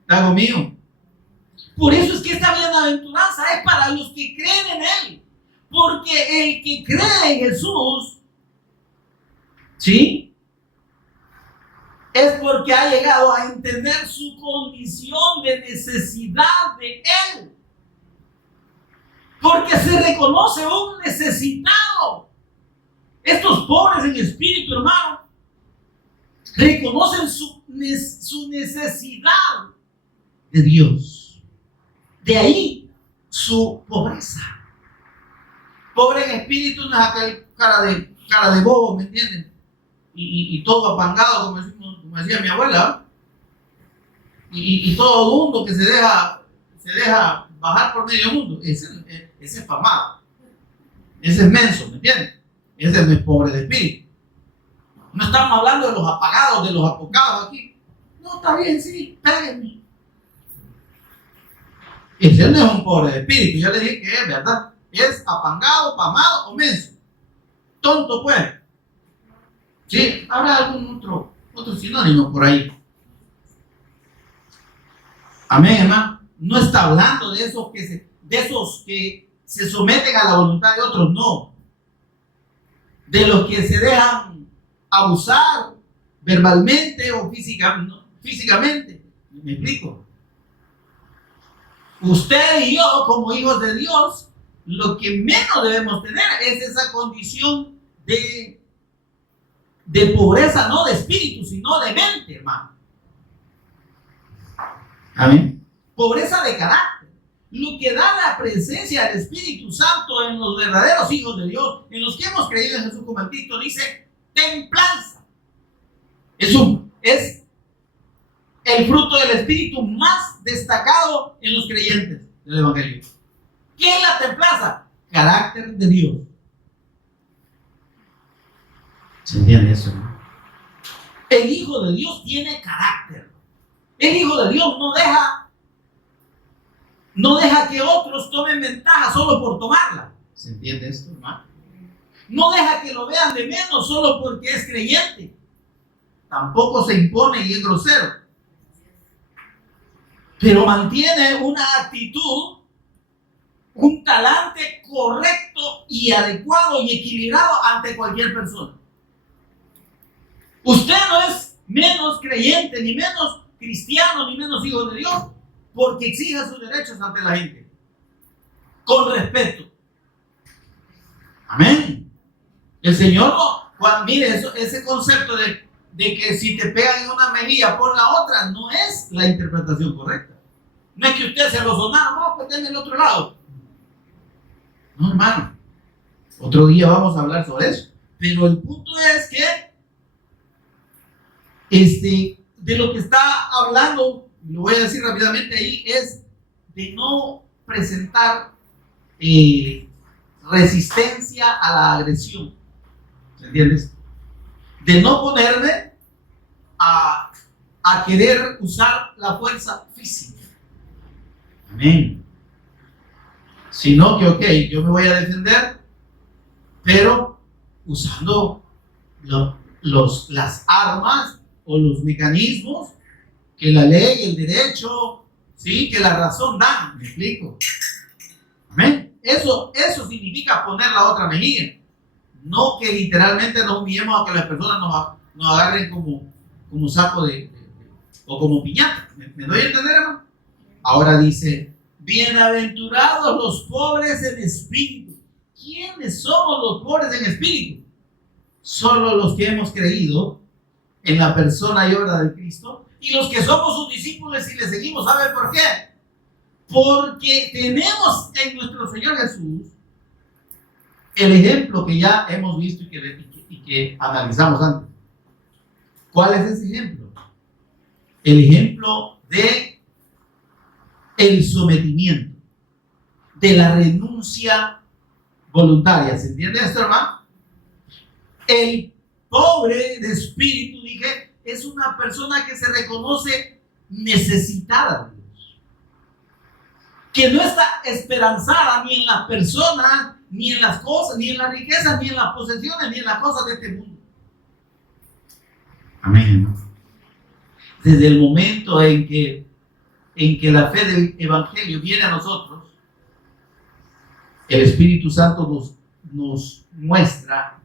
Está conmigo. Por eso es que esta bienaventuranza es para los que creen en Él. Porque el que cree en Jesús, ¿sí?, es porque ha llegado a entender su condición de necesidad de Él. Porque se reconoce un necesitado. Estos pobres en espíritu, hermano, reconocen su necesidad de Dios. De ahí su pobreza. Pobre en espíritu no es aquel cara de bobo, ¿me entienden? Y todo apangado, como decía mi abuela, y todo mundo que se deja bajar por medio mundo. Ese es famado, ese es menso, ¿me entiendes? Ese no es pobre de espíritu. No estamos hablando de los apagados, de los apocados aquí. No, está bien, sí, péguenme. Ese no es un pobre de espíritu, ya le dije que es, ¿verdad? Es apagado, pamado o menso. Tonto, pues. ¿Sí? ¿Habrá algún otro sinónimo por ahí? Amén, hermano. No está hablando de esos que se someten a la voluntad de otros, no. De los que se dejan abusar verbalmente o físicamente. ¿Me explico? Usted y yo, como hijos de Dios, lo que menos debemos tener es esa condición de pobreza, no de espíritu, sino de mente, hermano. Amén. Pobreza de carácter. Lo que da la presencia del Espíritu Santo en los verdaderos hijos de Dios, en los que hemos creído en Jesús, como el Cristo dice, templanza. Es el fruto del Espíritu más destacado en los creyentes del Evangelio. ¿Qué es la templanza? Carácter de Dios. ¿Se entiende eso, no? El Hijo de Dios tiene carácter. El Hijo de Dios no deja que otros tomen ventaja solo por tomarla. ¿Se entiende esto, hermano? No deja que lo vean de menos solo porque es creyente. Tampoco se impone y es grosero. Pero mantiene una actitud, un talante correcto y adecuado y equilibrado ante cualquier persona. Usted no es menos creyente, ni menos cristiano, ni menos hijo de Dios, porque exija sus derechos ante la gente. Con respeto. Amén. El Señor no, mire, ese concepto de que si te pegan en una mejilla por la otra, no es la interpretación correcta. No es que usted se lo sonara, no, pues denme el otro lado. No, hermano. Otro día vamos a hablar sobre eso. Pero el punto es que de lo que está hablando, lo voy a decir rápidamente ahí, es de no presentar resistencia a la agresión. ¿Se entiendes? De no ponerme a querer usar la fuerza física. Amén. Sino que, ok, yo me voy a defender, pero usando las armas o los mecanismos que la ley, el derecho, ¿sí?, que la razón dan. ¿Me explico? Amén. Eso significa poner la otra mejilla. No que literalmente nos humillemos a que las personas nos agarren como saco o como piñata. ¿Me doy a entender, hermano? Ahora dice, bienaventurados los pobres en espíritu. ¿Quiénes somos los pobres en espíritu? Solo los que hemos creído en la persona y obra de Cristo y los que somos sus discípulos y le seguimos. ¿Sabe por qué? Porque tenemos en nuestro Señor Jesús el ejemplo que ya hemos visto y que analizamos antes. ¿Cuál es ese ejemplo? El ejemplo de el sometimiento, de la renuncia voluntaria. ¿Se entiende esto, hermano? El pobre de espíritu, dije, es una persona que se reconoce necesitada de Dios, que no está esperanzada ni en la persona, ni en las cosas, ni en las riquezas, ni en las posesiones, ni en las cosas de este mundo. Amén. Desde el momento en que la fe del Evangelio viene a nosotros, el Espíritu Santo nos muestra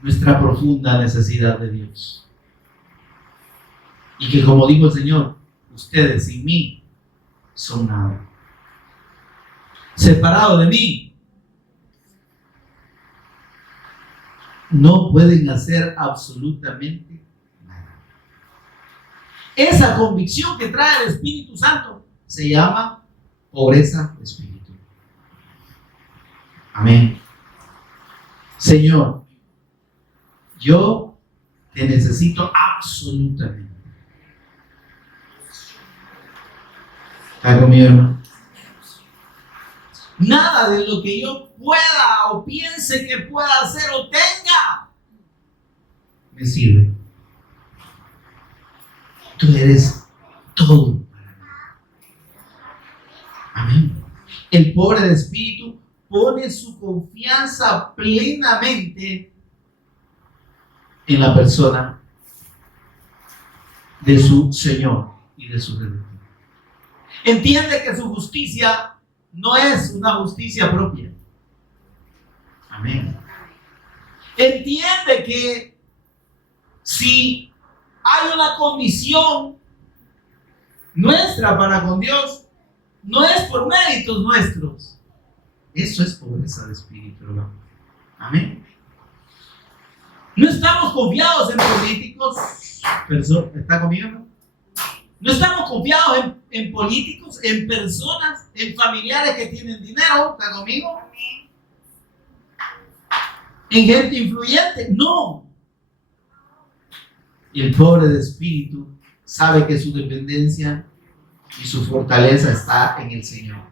nuestra profunda necesidad de Dios. Y que, como dijo el Señor, ustedes sin mí son nada. Separados de mí, no pueden hacer absolutamente nada. Esa convicción que trae el Espíritu Santo se llama pobreza de espíritu. Amén. Señor, yo te necesito absolutamente. ¿Está conmigo, hermano? Nada de lo que yo pueda o piense que pueda hacer o tenga me sirve. Tú eres todo para mí. Amén. El pobre de espíritu pone su confianza plenamente en la persona de su Señor y de su Redentor. Entiende que su justicia no es una justicia propia. Amén. Entiende que si hay una condición nuestra para con Dios, no es por méritos nuestros. Eso es pobreza de espíritu, hermano. Amén. No estamos confiados en políticos. ¿Está conmigo? No estamos confiados en políticos, en personas, en familiares que tienen dinero. ¿Está conmigo? En gente influyente. No. Y el pobre de espíritu sabe que su dependencia y su fortaleza está en el Señor.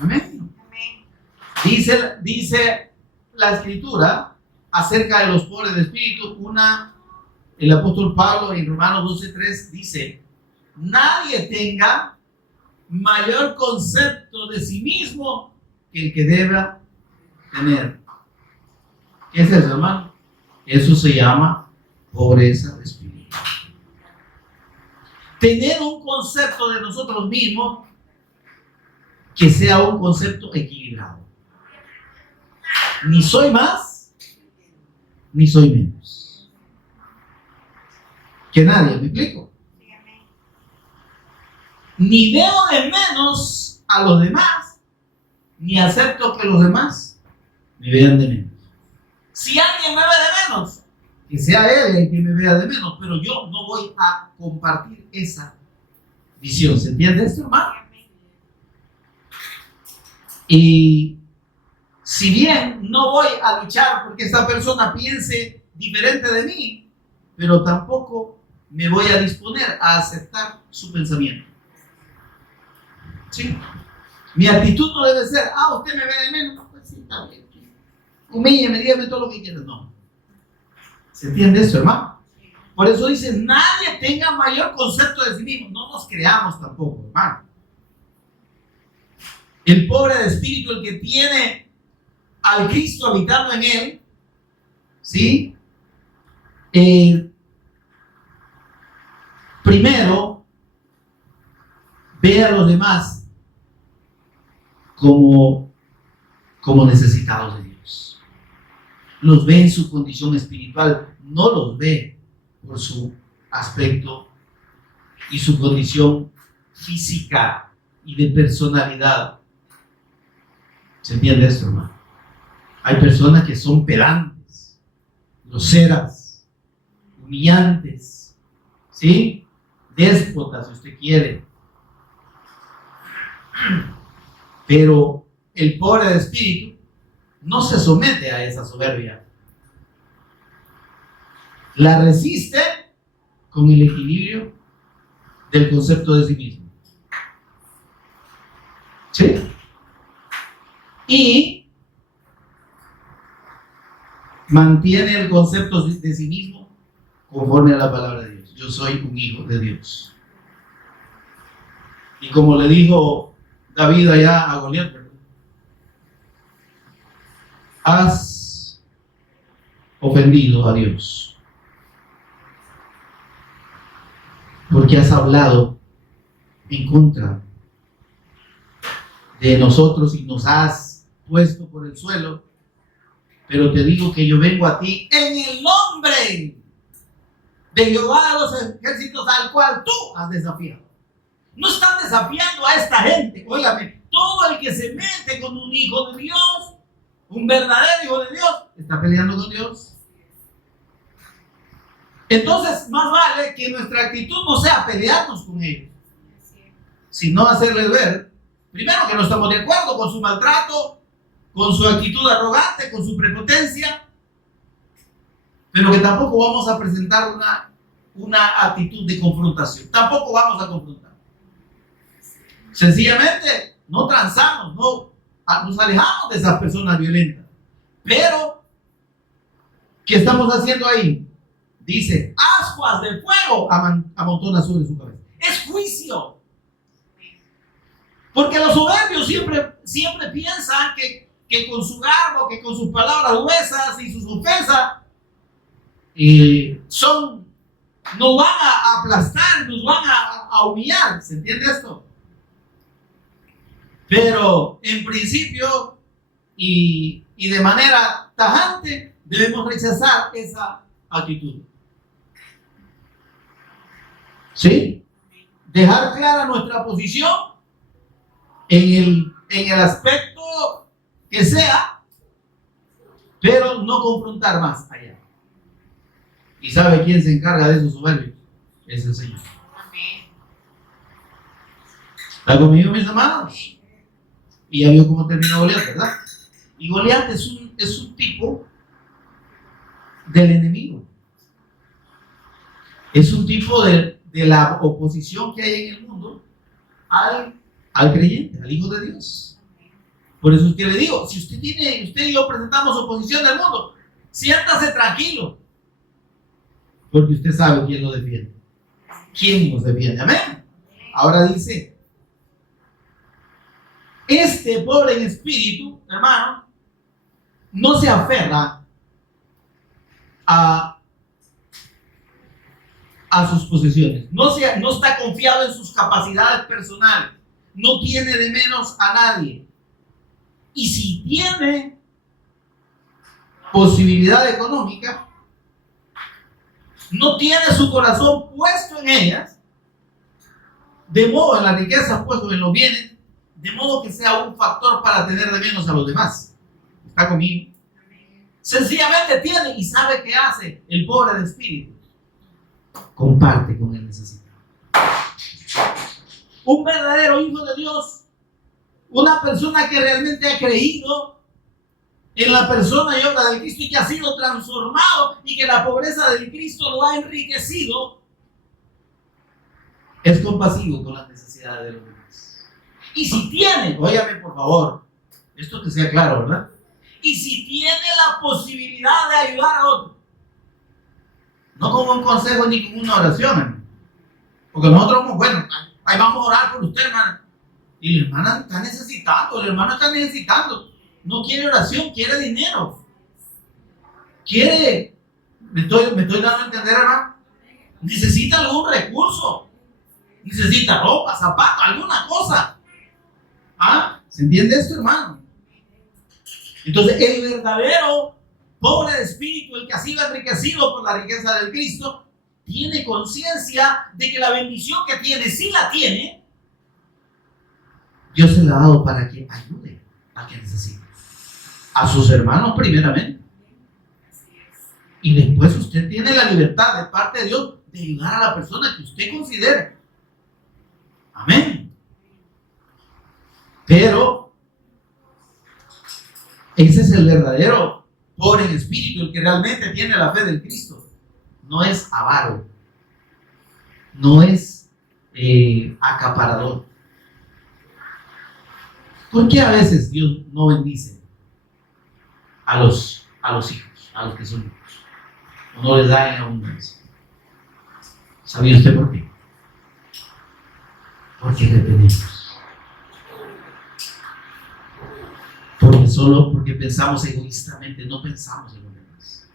Amén. Dice la Escritura acerca de los pobres de espíritu. El apóstol Pablo en Romanos 12:3 dice: nadie tenga mayor concepto de sí mismo que el que deba tener. ¿Qué es eso, hermano? Eso se llama pobreza de espíritu. Tener un concepto de nosotros mismos que sea un concepto equilibrado. Ni soy más, ni soy menos que nadie. ¿Me explico? Ni veo de menos a los demás, ni acepto que los demás me vean de menos. Si alguien me ve de menos, que sea él el que me vea de menos, pero yo no voy a compartir esa visión. ¿Se entiende esto, hermano? Y si bien no voy a luchar porque esta persona piense diferente de mí, pero tampoco me voy a disponer a aceptar su pensamiento. ¿Sí? Mi actitud no debe ser: usted me ve de menos. Pues sí, está bien. Humílleme, dígame todo lo que quieras. No. ¿Se entiende eso, hermano? Por eso dice: nadie tenga mayor concepto de sí mismo. No nos creamos tampoco, hermano. El pobre de espíritu, el que tiene al Cristo habitando en él, ¿sí? Primero, ve a los demás como necesitados de Dios. Los ve en su condición espiritual, no los ve por su aspecto y su condición física y de personalidad. ¿Se entiende esto, hermano? Hay personas que son pedantes, groseras, humillantes, ¿sí? Déspotas, si usted quiere. Pero el pobre de espíritu no se somete a esa soberbia. La resiste con el equilibrio del concepto de sí mismo. ¿Sí? Y mantiene el concepto de sí mismo conforme a la palabra de Dios. Yo soy un hijo de Dios. Y como le dijo David allá a Goliat, has ofendido a Dios porque has hablado en contra de nosotros y nos has puesto por el suelo, pero te digo que yo vengo a ti en el nombre de Jehová de los ejércitos al cual tú has desafiado. No están desafiando a esta gente. Óigame, todo el que se mete con un hijo de Dios, un verdadero hijo de Dios, está peleando con Dios. Entonces, más vale que nuestra actitud no sea pelearnos con ellos, sino hacerles ver, primero, que no estamos de acuerdo con su maltrato, con su actitud arrogante, con su prepotencia, pero que tampoco vamos a presentar una actitud de confrontación. Tampoco vamos a confrontar. Sencillamente, no transamos, nos alejamos de esas personas violentas. Pero, ¿qué estamos haciendo ahí? Dice, ascuas de fuego amontona sobre su cabeza. Es juicio. Porque los soberbios siempre piensan que con su garbo, que con sus palabras gruesas y sus ofensas, nos van a aplastar, nos van a humillar. ¿Se entiende esto? Pero en principio y de manera tajante debemos rechazar esa actitud. ¿Sí? Dejar clara nuestra posición en el aspecto que sea, pero no confrontar más allá. ¿Y sabe quién se encarga de esos soberbios? Es el Señor. ¿Está conmigo, mis hermanos? Y ya vio cómo terminó Goliat, ¿verdad? Y Goliat es un tipo del enemigo. Es un tipo de la oposición que hay en el mundo al creyente, al Hijo de Dios. Por eso es que le digo, si usted y yo presentamos oposición del mundo, siéntase tranquilo, porque usted sabe quién lo defiende. ¿Quién nos defiende? Amén. Ahora dice, este pobre en espíritu, hermano, no se aferra a sus posesiones, no está confiado en sus capacidades personales, no tiene de menos a nadie. Y si tiene posibilidad económica, no tiene su corazón puesto en ellas, de modo en la riqueza puesto en los bienes, de modo que sea un factor para tener de menos a los demás. ¿Está conmigo? Sencillamente tiene y sabe qué hace el pobre de espíritu. Comparte con el necesitado. Un verdadero hijo de Dios, una persona que realmente ha creído en la persona y obra del Cristo y que ha sido transformado y que la pobreza del Cristo lo ha enriquecido, es compasivo con las necesidades de los demás. Y si tiene, óigame por favor, esto que sea claro, ¿verdad? Y si tiene la posibilidad de ayudar a otro, no con un consejo ni con una oración, hermano. Porque nosotros somos buenos, ahí vamos a orar por usted, hermana. Y la hermana está necesitando, el hermano está necesitando. No quiere oración, quiere dinero. Quiere, me estoy dando a entender, hermano. Necesita algún recurso. Necesita ropa, zapatos, alguna cosa. ¿Ah? ¿Se entiende esto, hermano? Entonces, el verdadero pobre de espíritu, el que ha sido enriquecido por la riqueza del Cristo, tiene conciencia de que la bendición que tiene, si la tiene, Dios se la ha dado para que ayude al que necesita. A sus hermanos primeramente. Y después usted tiene la libertad de parte de Dios de ayudar a la persona que usted considere. Amén. Pero ese es el verdadero pobre en espíritu, el que realmente tiene la fe del Cristo. No es avaro, no es acaparador. ¿Por qué a veces Dios no bendice a los hijos? a los que son ricos, o no les da en abundancia. ¿Sabía usted por qué? Porque dependemos. Porque pensamos egoístamente, no pensamos en los demás.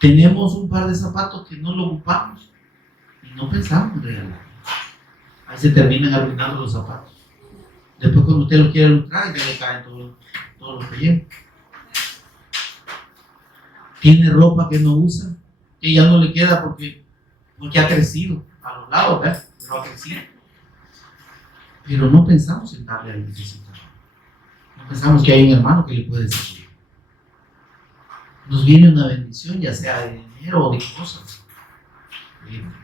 Tenemos un par de zapatos que no lo ocupamos y no pensamos en regalarlos. Ahí se terminan arruinando los zapatos. Después cuando usted lo quiere ilustrar, ya le caen todos los pelleros. Tiene ropa que no usa, que ya no le queda porque ha crecido a los lados, ¿verdad? Pero ha crecido. Pero no pensamos en darle al necesitado. No pensamos que hay un hermano que le puede servir. Nos viene una bendición, ya sea de dinero o de cosas.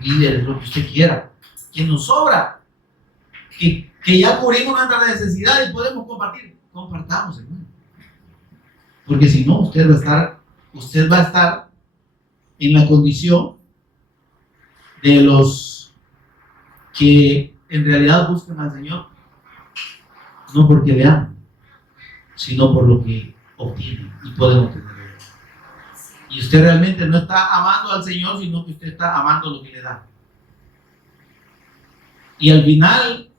Pide lo que usted quiera. Que nos sobra. Que ya cubrimos nuestra necesidad y podemos compartir. Compartamos, hermano. Porque si no, usted va a estar en la condición de los que en realidad buscan al Señor, no porque le aman, sino por lo que obtienen y pueden obtener. Y usted realmente no está amando al Señor, sino que usted está amando lo que le da. Y al final,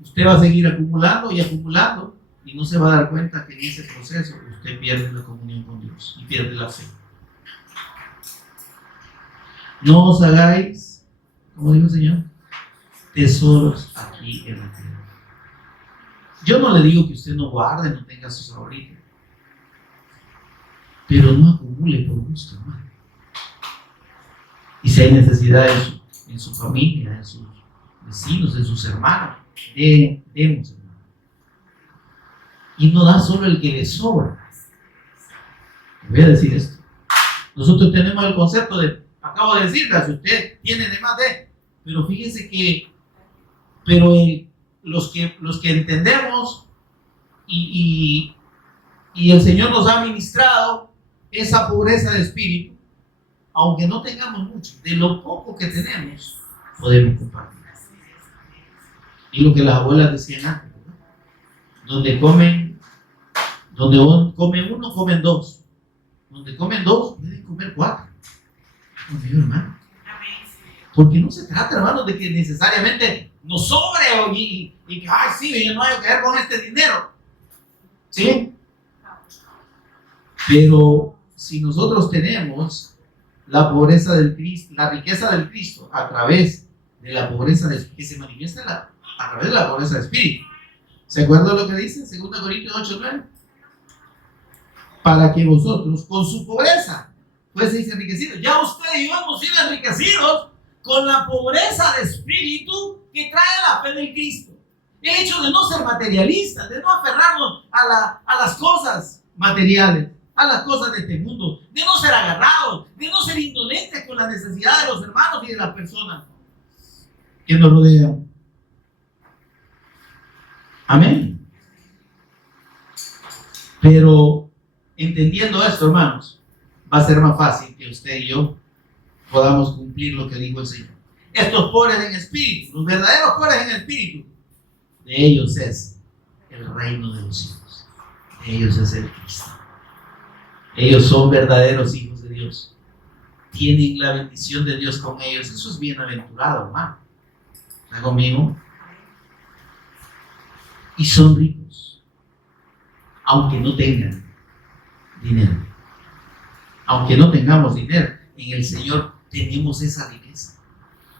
usted va a seguir acumulando y acumulando y no se va a dar cuenta que en ese proceso usted pierde la comunión con Dios y pierde la fe. No os hagáis, como dijo el Señor, tesoros aquí en la tierra. Yo no le digo que usted no guarde, no tenga sus ahorritos, pero no acumule por gusto, hermano. Y si hay necesidad en su familia, en sus vecinos, en sus hermanos, demos, hermano. Y no da solo el que le sobra. Voy a decir esto. Nosotros tenemos el concepto de, acabo de decirle, si usted tiene de más de, pero fíjense que, los que entendemos y el Señor nos ha ministrado esa pobreza de espíritu, aunque no tengamos mucho, de lo poco que tenemos, podemos compartir. Y lo que las abuelas decían antes, ¿verdad? Donde come uno, comen dos. Donde comen dos, pueden comer cuatro. Conmigo, hermano. Porque no se trata, hermano, de que necesariamente nos sobre y que, ay, sí, yo no hay que ver con este dinero. ¿Sí? Pero si nosotros tenemos la pobreza del Cristo, la riqueza del Cristo a través de la pobreza que se manifiesta a través de la pobreza del espíritu. ¿Se acuerdan lo que dice 2 Corintios 8:9? Para que vosotros, con su pobreza, fueseis enriquecidos. Ya usted y yo hemos sido enriquecidos con la pobreza de espíritu que trae la fe del Cristo. El hecho de no ser materialistas, de no aferrarnos a las cosas materiales, a las cosas de este mundo, de no ser agarrados, de no ser indolentes con la necesidad de los hermanos y de las personas que nos rodean. Amén. Pero entendiendo esto, hermanos, va a ser más fácil que usted y yo podamos cumplir lo que dijo el Señor. Estos pobres en espíritu, los verdaderos pobres en espíritu, de ellos es el reino de los cielos. De ellos es el Cristo. Ellos son verdaderos hijos de Dios. Tienen la bendición de Dios con ellos. Eso es bienaventurado, hermano. ¿Está conmigo? Y son ricos, aunque no tengan dinero. Aunque no tengamos dinero, en el Señor tenemos esa riqueza.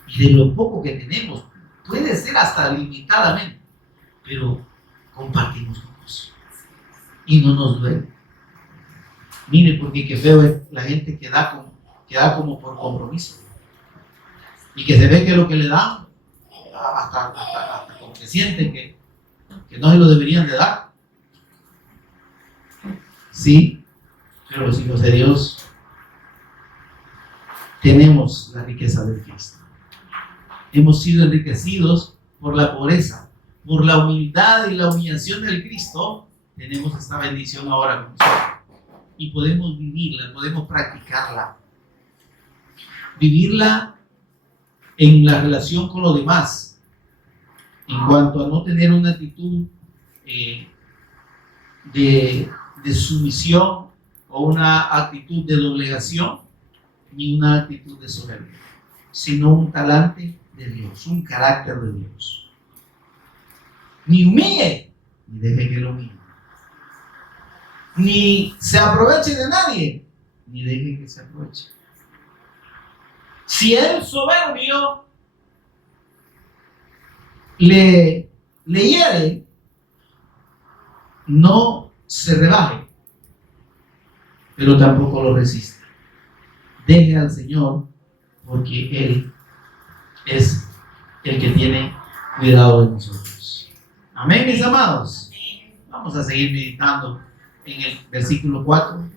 Y de lo poco que tenemos, puede ser hasta limitadamente, pero compartimos con Dios. Y no nos duele. Mire, porque qué feo es la gente que da como por compromiso. Y que se ve que lo que le dan, hasta como que sienten que no se lo deberían de dar. Sí, pero los hijos de Dios tenemos la riqueza del Cristo. Hemos sido enriquecidos por la pobreza, por la humildad y la humillación del Cristo. Tenemos esta bendición ahora con nosotros. Y podemos vivirla, podemos practicarla. Vivirla en la relación con los demás. En cuanto a no tener una actitud de sumisión o una actitud de doblegación, ni una actitud de soberbia, sino un talante de Dios, un carácter de Dios. Ni humille, ni deje que lo humille. Ni se aproveche de nadie, ni deje que se aproveche. Si el soberbio le hiere, no se rebaje, pero tampoco lo resista. Deje al Señor, porque Él es el que tiene cuidado de nosotros. Amén, mis amados. Vamos a seguir meditando en el versículo 4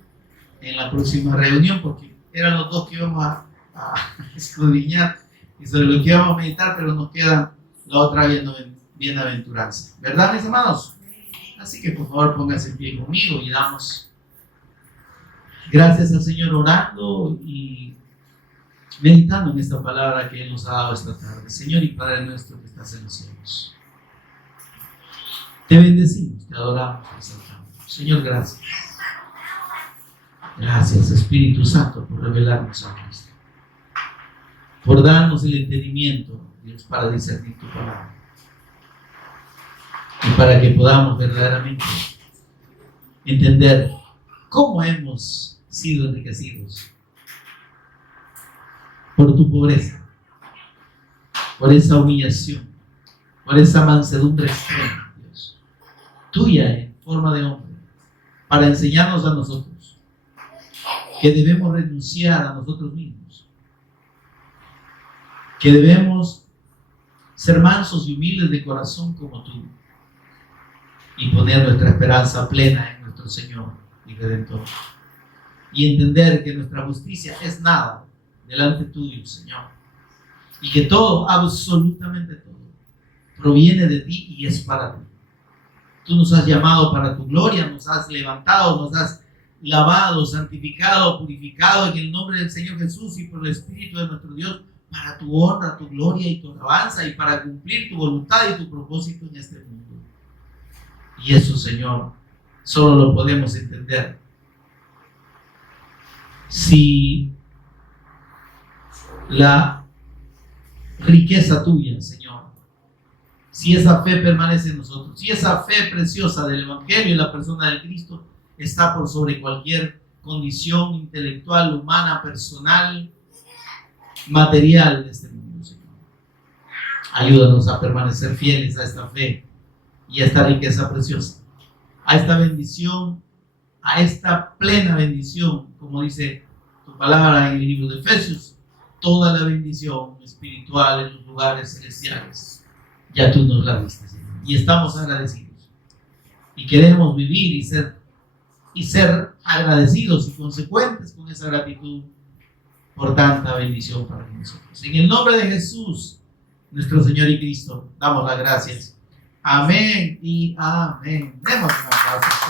en la próxima reunión, porque eran los dos que íbamos a escudriñar y sobre lo que íbamos a meditar, pero nos queda la otra bienaventuranza. ¿Verdad, mis amados? Así que por favor pónganse en pie conmigo y damos gracias al Señor orando y meditando en esta palabra que Él nos ha dado esta tarde. Señor y Padre nuestro que estás en los cielos, te bendecimos, te adoramos, te exaltamos. Señor, gracias. Gracias, Espíritu Santo, por revelarnos a Cristo, por darnos el entendimiento, Dios, para discernir tu palabra y para que podamos verdaderamente entender cómo hemos sido enriquecidos por tu pobreza, por esa humillación, por esa mansedumbre extrema, Dios, tuya en forma de hombre, para enseñarnos a nosotros que debemos renunciar a nosotros mismos, que debemos ser mansos y humildes de corazón como tú y poner nuestra esperanza plena en nuestro Señor y Redentor, y entender que nuestra justicia es nada delante tuyo, Señor, y que todo, absolutamente todo, proviene de ti y es para ti. Tú nos has llamado para tu gloria, nos has levantado, nos has lavado, santificado, purificado en el nombre del Señor Jesús y por el Espíritu de nuestro Dios, para tu honra, tu gloria y tu alabanza, y para cumplir tu voluntad y tu propósito en este mundo. Y eso, Señor, solo lo podemos entender si la riqueza tuya, Señor, si esa fe permanece en nosotros, si esa fe preciosa del Evangelio y la persona del Cristo está por sobre cualquier condición intelectual, humana, personal, material de este mundo, Señor. Ayúdanos a permanecer fieles a esta fe y a esta riqueza preciosa, a esta bendición, a esta plena bendición, como dice tu palabra en el libro de Efesios, toda la bendición espiritual en los lugares celestiales. Ya tú nos la diste, Señor, y estamos agradecidos y queremos vivir y ser agradecidos y consecuentes con esa gratitud por tanta bendición para nosotros. En el nombre de Jesús, nuestro Señor y Cristo, damos las gracias. Amén y amén. Demos un aplauso.